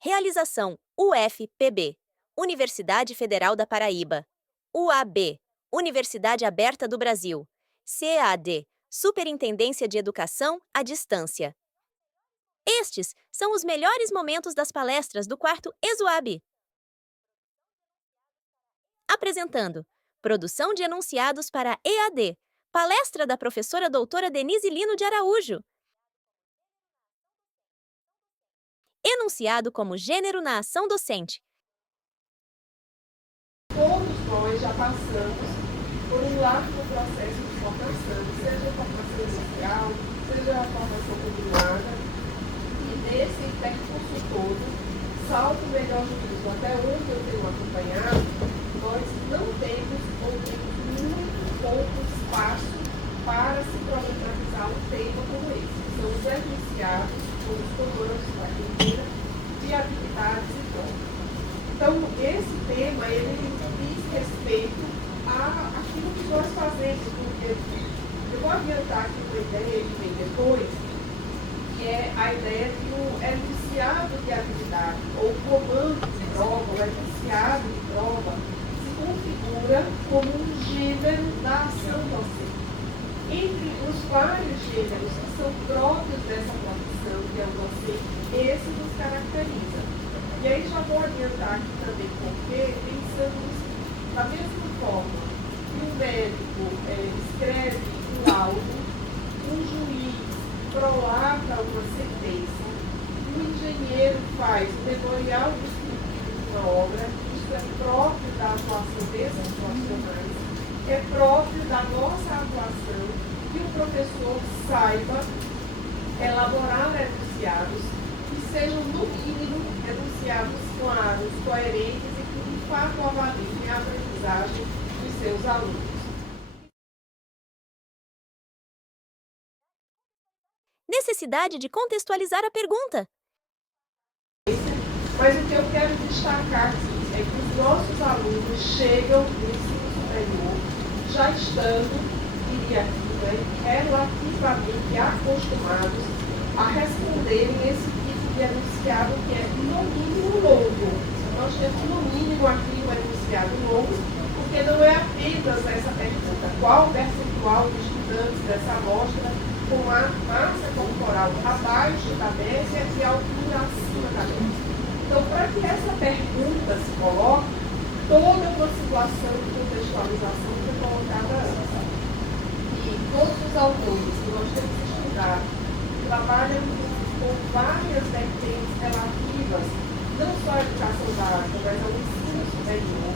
Realização UFPB, Universidade Federal da Paraíba. UAB, Universidade Aberta do Brasil. CEAD, Superintendência de Educação à Distância. Estes são os melhores momentos das palestras do quarto ESUAB. Apresentando Produção de Enunciados para EAD, palestra da professora doutora Denise Lino de Araújo. Enunciado como gênero na ação docente. Todos nós já passamos por um largo processo de formação, seja a formação inicial, seja a formação continuada, e nesse percurso todo, salvo o melhor juízo, até onde eu tenho acompanhado, nós não temos ou temos muito pouco espaço para se problematizar um tema como esse, que são os enunciados, os comandos, para quem queira, de habilidades e provas. Então, esse tema, ele diz respeito àquilo que nós fazemos no dia a dia. Eu vou adiantar aqui uma ideia que vem depois, que é a ideia de um enunciado de habilidade, ou comando de prova, ou enunciado de prova, se configura como um gênero da ação docente. Entre os vários gêneros que são próprios dessa profissão, que é o docente, esse nos caracteriza. E aí já vou adiantar aqui também porque, pensando da mesma forma que o médico escreve um laudo, um juiz prolata uma sentença, o engenheiro faz o memorial descritivo de uma obra, isso é próprio da atuação desses profissionais, é próprio da nossa atuação que o professor saiba elaborar enunciados que sejam, no mínimo, enunciados claros, coerentes e que, de fato, avaliem a aprendizagem dos seus alunos. Necessidade de contextualizar a pergunta. Mas o que eu quero destacar aqui é que os nossos alunos chegam no ensino superior já estando, diria aqui, relativamente acostumados a responderem esse tipo de enunciado que é, no mínimo, longo. Nós temos, no mínimo, aqui um enunciado longo, porque não é apenas essa pergunta: qual o percentual de estudantes dessa amostra com a massa corporal abaixo da média e a altura acima da média. Então, para que essa pergunta se coloque, toda uma situação de contextualização foi colocada antes. E todos os autores que nós temos estudado trabalham com várias vertentes relativas, não só à educação básica, mas ao ensino superior,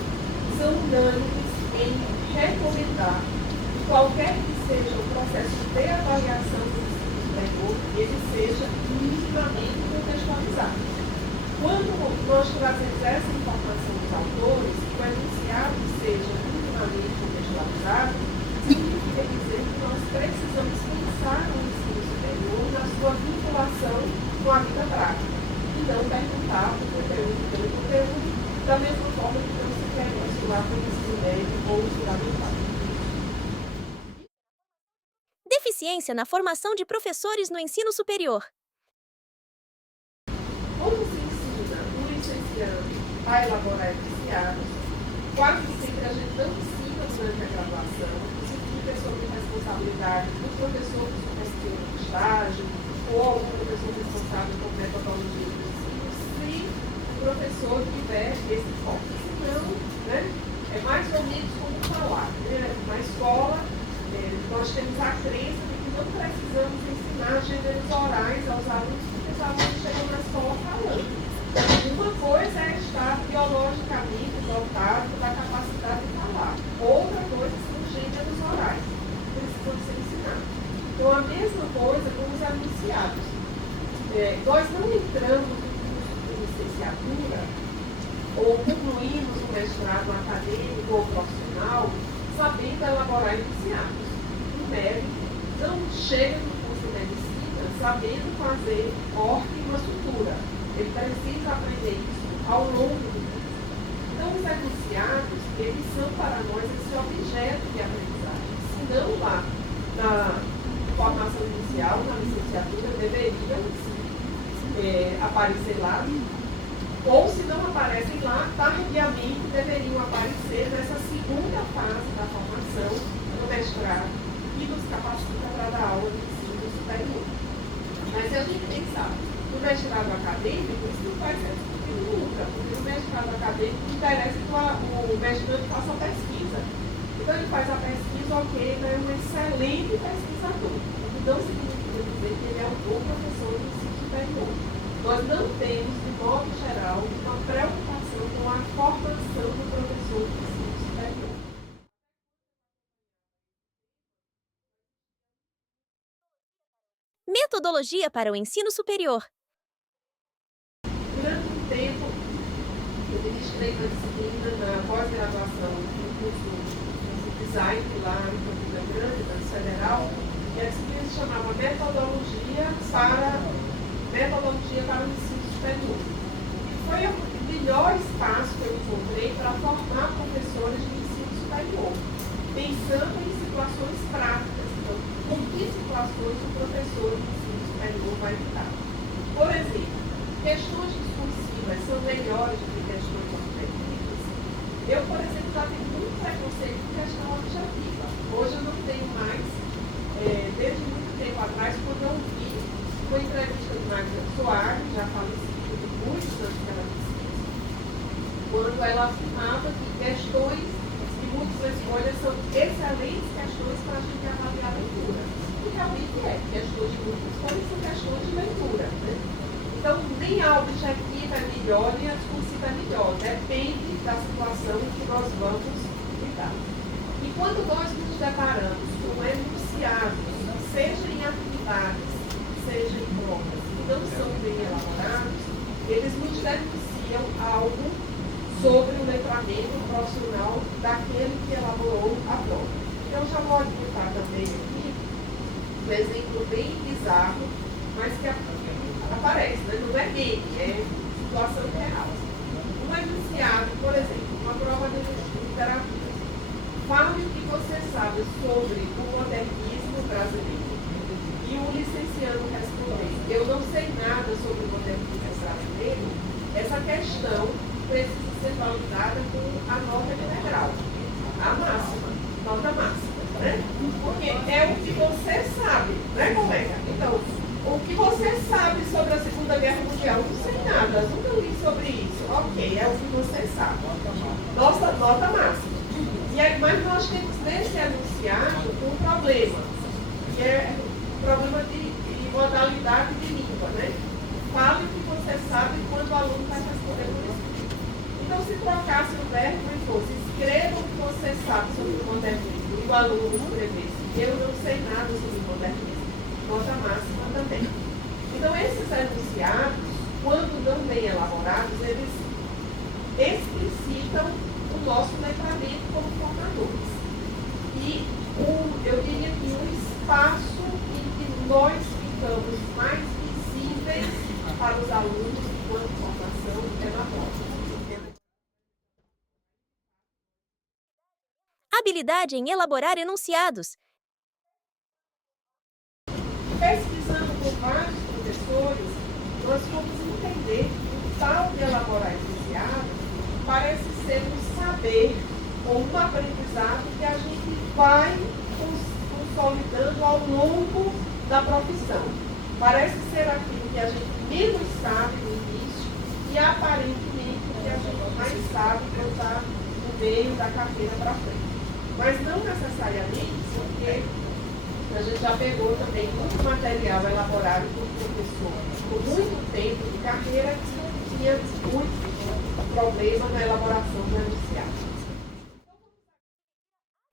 são unânimes em recomendar que qualquer que seja o processo de avaliação do ensino superior, ele seja minimamente contextualizado. Quando nós trazemos essa informação dos autores, que o enunciado seja minimamente contextualizado, significa dizer que nós precisamos pensar no ensino superior na sua vinculação com a vida prática, e não perguntar o conteúdo pelo conteúdo, da mesma forma que não se quer vincular com o ensino médio ou fundamental. Deficiência na formação de professores no ensino superior. Como se ensina um licenciando a elaborar enunciados, quase sempre a gente não ensina durante a graduação, isso fica sob responsabilidade do professor que supervisiona o estágio, ou algum professor responsável por metodologia do ensino, se o professor tiver esse foco. Senão, né, é mais ou menos como falar. Né? Na escola, nós temos a crença de que não precisamos ensinar gêneros orais aos alunos, porque os alunos chegam na escola falando. Uma coisa é estar biologicamente dotado da capacidade de falar. Outra coisa são os gêneros orais, que precisam ser ensinados. Então, a mesma coisa com os enunciados. Nós não entramos no curso de licenciatura ou concluímos um mestrado acadêmico ou profissional sabendo elaborar enunciados. O médico não chega no curso de medicina sabendo fazer corte e uma sutura. Ele precisa aprender isso ao longo do curso. Então, os enunciados, eles são para nós esse objeto de aprendizagem. Se não lá na formação inicial, na licenciatura, deveriam aparecer lá ou se não aparecem lá, tardiamente deveriam aparecer nessa segunda fase da formação do mestrado e nos capacita para dar aula de ensino superior. Mas a gente tem que saber, no mestrado acadêmico, isso não vai ser discutido nunca, porque no mestrado acadêmico interessa que o mestrando faça a pesquisa. Então ele faz a pesquisa, ok, ele é um excelente pesquisador. Não significa dizer que ele é um bom professor de ensino superior. Nós não temos, de modo geral, uma preocupação com a formação do professor de ensino superior. Metodologia para o ensino superior. Durante um tempo, eu ministrei uma disciplina na pós-graduação do curso de design lá em Campina Grande, da Federal, e a disciplina se chamava Metodologia para o ensino superior. E foi o melhor espaço que eu encontrei para formar professores de ensino superior, pensando em situações práticas. Então, com que situações o professor de ensino superior vai lidar? Por exemplo, questões discursivas são melhores do que questões objetivas. Eu, por exemplo, já tenho muito preconceito com questão objetiva. Hoje eu não tenho mais, desde muito tempo atrás, quando eu vi uma entrevista de Magda Soares, já falecida de muitos anos que ela disse isso, quando ela afirmava que questões de múltiplas escolhas são excelentes questões para a gente avaliar a leitura. E realmente questões de múltiplas escolhas são questões de leitura, né? Então, nem a objetiva é melhor, nem a discursiva é melhor. Depende da situação em que nós vamos lidar. E quando nós nos deparamos com enunciados, seja em atividades, seja em provas, que não são bem elaborados, eles nos denunciam algo sobre o letramento profissional daquele que elaborou a prova. Então, já vou adiantar também aqui um exemplo bem bizarro, mas que aparece, né? Não é game, é situação real. Um enunciado, por exemplo, uma prova de literatura. Fale o que você sabe sobre o modernismo brasileiro. E o licenciando responder, eu não sei nada sobre o modernismo brasileiro, essa questão precisa ser validada com a nota integral, a máxima, nota máxima, né? Porque é o que você sabe, né, colega? Então, o que você sabe sobre a Segunda Guerra Mundial? Não sei nada, nunca li sobre isso. Ok, é o que você sabe. Nossa nota máxima. E aí, mas nós temos nesse enunciado um problema, que é o problema de modalidade de língua, né? Fale o que você sabe quando o aluno vai responder por escrito. Então, se trocasse o verbo e fosse escreva o que você sabe sobre o modernismo, e o aluno escrevesse eu não sei nada sobre o modernismo, nota máxima também. Então, esses enunciados, quando não bem elaborados, eles explicitam o nosso letramento como formadores. E eu diria que um espaço em que nós ficamos mais visíveis para os alunos enquanto formação é na prova. Habilidade em elaborar enunciados. Pesquisando com vários professores, nós fomos entender que o tal de elaborar enunciados parece ser um saber ou um aprendizado que a gente vai consolidando ao longo da profissão. Parece ser aquilo que a gente menos sabe no início e aparentemente o que a gente mais sabe quando está no meio da carreira para frente. Mas não necessariamente, porque a gente já pegou também muito material elaborado por professor com muito tempo de carreira que tinha muito problema na elaboração do enunciado.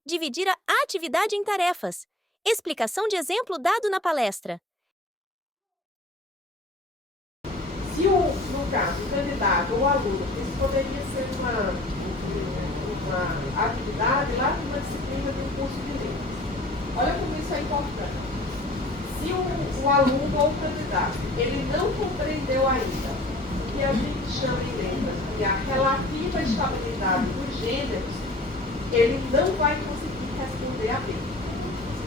Dividir a atividade em tarefas. Explicação de exemplo dado na palestra. Se, no caso, o candidato ou o aluno, isso poderia ser uma atividade lá de uma disciplina de um curso de letras. Olha como isso é importante. Se o aluno ou o candidato, ele não compreendeu ainda o que a gente chama em letras de a relativa estabilidade dos gêneros, ele não vai conseguir responder a B.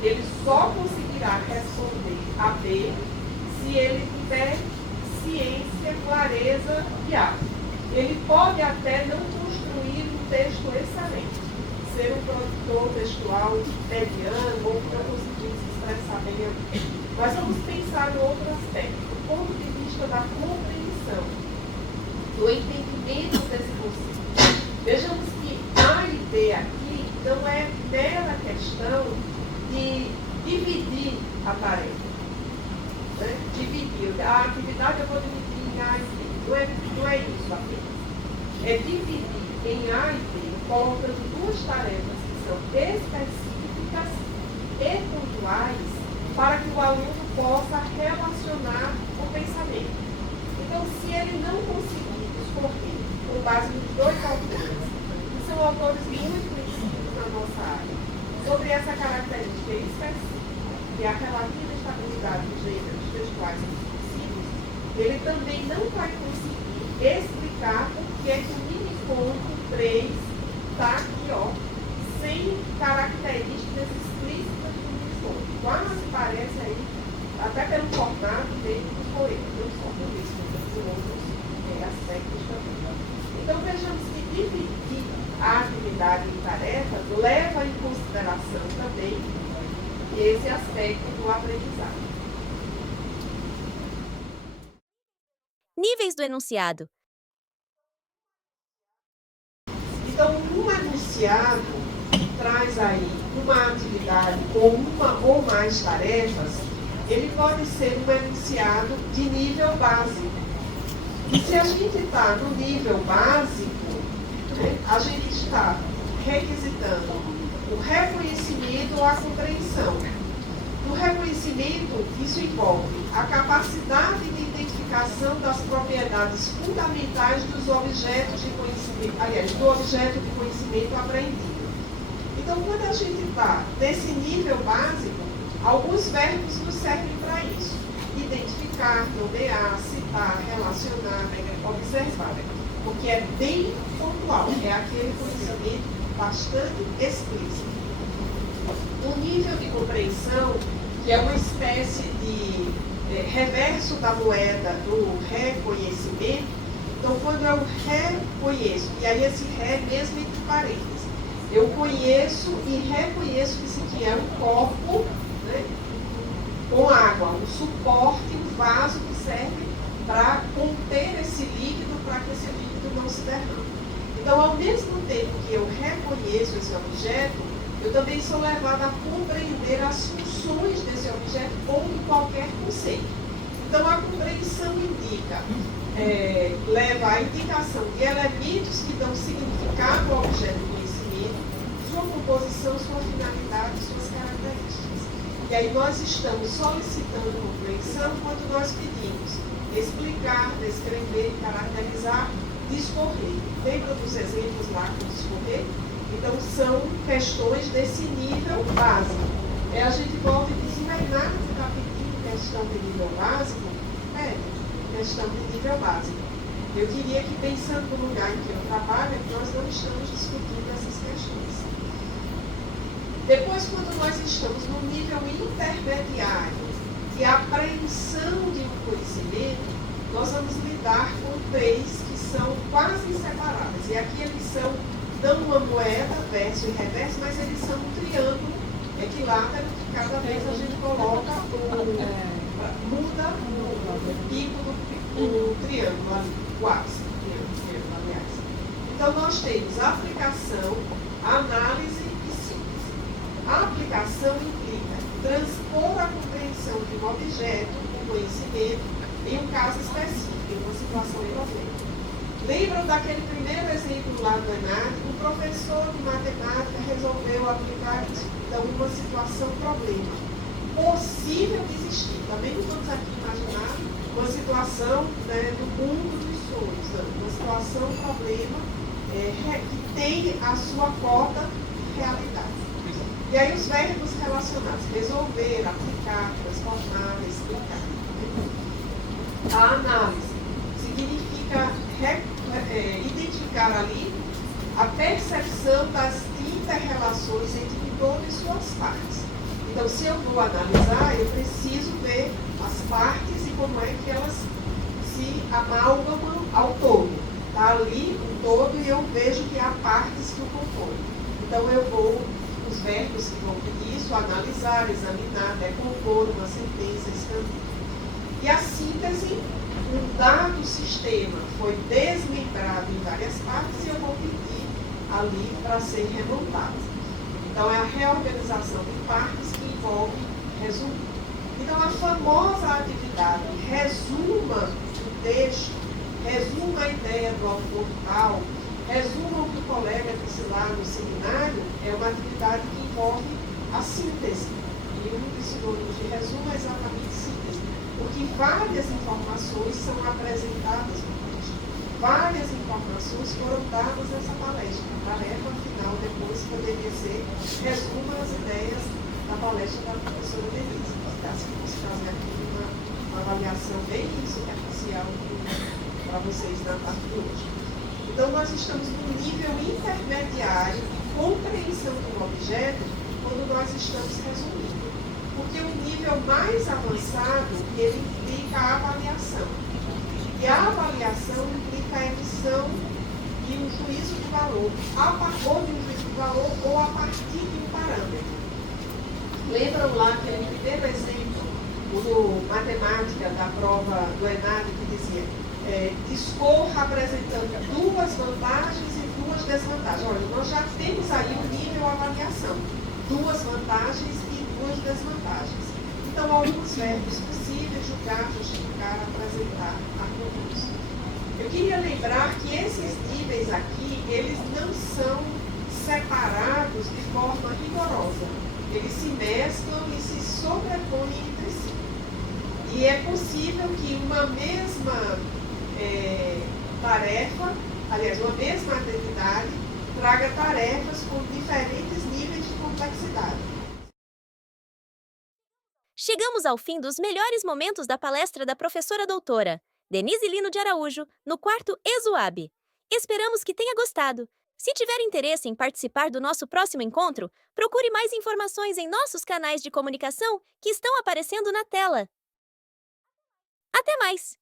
Ele só conseguirá responder a B se ele tiver ciência, clareza e A. Ele pode até não construir um texto excelente, ser um produtor textual mediano ou que não conseguir se expressar bem ali. Mas vamos pensar em outro aspecto, do ponto de vista da compreensão, do entendimento desse conceito. Vejamos que A e B aqui não é mera questão de dividir a tarefa. Né? Dividir. A atividade eu vou dividir em A e B. Não é isso apenas. É dividir em A e B, colocando duas tarefas que são específicas e pontuais para que o aluno possa relacionar o pensamento. Então, se ele não conseguir discorrer com base nos dois autores, que são autores muito conhecidos na nossa área, sobre essa característica específica, que é a relativa estabilidade dos gêneros textuais dos princípios, ele também não vai conseguir explicar por que é que o miniconto 3 está aqui, ó, sem características explícitas do miniconto. Quase parece aí, até pelo formato dele do poema, não só por isso, mas por outros aspectos também. Então vejamos que dividir a atividade em tarefas leva em consideração também esse aspecto do aprendizado. Níveis do enunciado. Então, um enunciado traz aí uma atividade ou uma ou mais tarefas, ele pode ser um enunciado de nível básico. E se a gente está no nível básico, né, a gente está requisitando o reconhecimento ou a compreensão. No reconhecimento, isso envolve a capacidade de identificação das propriedades fundamentais dos objetos de conhecimento, aliás, do objeto de conhecimento aprendido. Então, quando a gente está nesse nível básico, alguns verbos nos servem para isso. Identificar, nomear, citar, relacionar, observar. Porque é bem pontual, é aquele conhecimento bastante explícito. O nível de compreensão, que é uma espécie de reverso da moeda do reconhecimento, então quando eu reconheço, e aí esse ré mesmo entre parênteses, eu conheço e reconheço que isso aqui é um copo, né, com água, um suporte, um vaso que serve para conter esse líquido, para que esse líquido não se derrame. Então, ao mesmo tempo que eu reconheço esse objeto, eu também sou levada a compreender as funções desse objeto ou de qualquer conceito. Então, a compreensão indica, leva à indicação de elementos que dão significado ao objeto do conhecimento, sua composição, sua finalidade, suas características. E aí nós estamos solicitando compreensão quando nós pedimos explicar, descrever, caracterizar, discorrer. Lembra dos exemplos lá com discorrer? Então, são questões desse nível básico. A gente volta e diz, não é nada que está pedindo questão de nível básico? Questão de nível básico. Eu diria que, pensando no lugar em que eu trabalho, nós não estamos discutindo essas questões. Depois, quando nós estamos no nível intermediário de apreensão de um conhecimento, nós vamos lidar com três que são quase inseparáveis. E aqui eles são não uma moeda, verso e reverso, mas eles são um triângulo equilátero que cada vez a gente coloca muda o pico do triângulo ali, o ápice do triângulo, aliás. Então nós temos a aplicação, a análise e síntese. A aplicação implica transpor a compreensão de um objeto, um conhecimento, em um caso específico, em uma situação concreta. Lembram daquele primeiro exemplo lá do ENAD? O professor de matemática resolveu aplicar isso. Então, uma situação problema. Possível de existir. Também não vamos aqui imaginar uma situação, né, do mundo dos sonhos. Não. Uma situação problema que tem a sua cota de realidade. E aí os verbos relacionados. Resolver, aplicar, transformar, explicar. A análise significa identificar ali a percepção das inter-relações entre todo e suas partes. Então, se eu vou analisar, eu preciso ver as partes e como é que elas se amalgamam ao todo. Tá? está ali um todo e eu vejo que há partes que o compõem. Então eu vou, os verbos que vão pedir isso, analisar, examinar, decompor uma sentença, expandir. E a síntese, um dado sistema foi desmembrado em várias partes e eu vou pedir ali para ser remontado. Então é a reorganização de partes que envolve resumo. Então a famosa atividade resuma o texto, resuma a ideia do autor tal, resuma o que o colega disse lá no seminário, é uma atividade que envolve a síntese. E um dos sinônimos de resumo é exatamente síntese, porque várias informações são apresentadas no texto. Várias informações foram dadas nessa palestra. A tarefa final depois poderia ser resuma as ideias da palestra da professora Denise. Se fosse fazer aqui uma avaliação bem superficial para vocês na tarde de hoje. Então, nós estamos no nível intermediário de compreensão do objeto quando nós estamos resumindo. Porque o nível mais avançado, ele implica a avaliação. E a avaliação implica a emissão de um juízo de valor, ou de um juízo de valor, ou a partir de um parâmetro. Lembram lá aquele primeiro exemplo no matemática da prova do ENAD que dizia discorra apresentando duas vantagens e duas desvantagens. Olha, nós já temos aí o nível avaliação, duas vantagens e duas desvantagens. Então, alguns verbos possíveis, julgar, justificar, apresentar, argumentos. Eu queria lembrar que esses níveis aqui, eles não são separados de forma rigorosa. Eles se mesclam e se sobrepõem entre si. E é possível que uma mesma tarefa, aliás, uma mesma atividade, traga tarefas com diferentes níveis de complexidade. Chegamos ao fim dos melhores momentos da palestra da professora doutora Denise Lino de Araújo, no quarto ESUAB. Esperamos que tenha gostado. Se tiver interesse em participar do nosso próximo encontro, procure mais informações em nossos canais de comunicação que estão aparecendo na tela. Até mais!